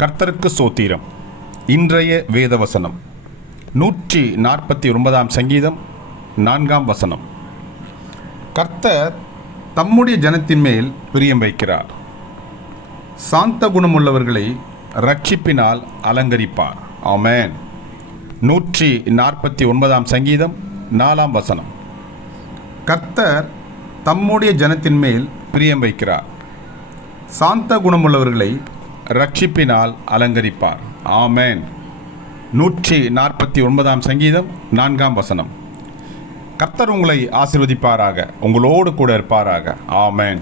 கர்த்தருக்கு சோத்திரம். இன்றைய வேதவசனம் 149 சங்கீதம் 4 வசனம். கர்த்தர் தம்முடைய ஜனத்தின் மேல் பிரியம் வைக்கிறார். சாந்த குணமுள்ளவர்களை ரட்சிப்பினால் அலங்கரிப்பார். ஆமென். 149 சங்கீதம் 4 வசனம். கர்த்தர் தம்முடைய ஜனத்தின் மேல் பிரியம் வைக்கிறார். சாந்த குணமுள்ளவர்களை ரட்சிப்பினால் அலங்கரிப்பார். ஆமென். 149 சங்கீதம் 4 வசனம். கர்த்தர் உங்களை ஆசீர்வதிப்பாராக, உங்களோடு கூட இருப்பாராக. ஆமென்.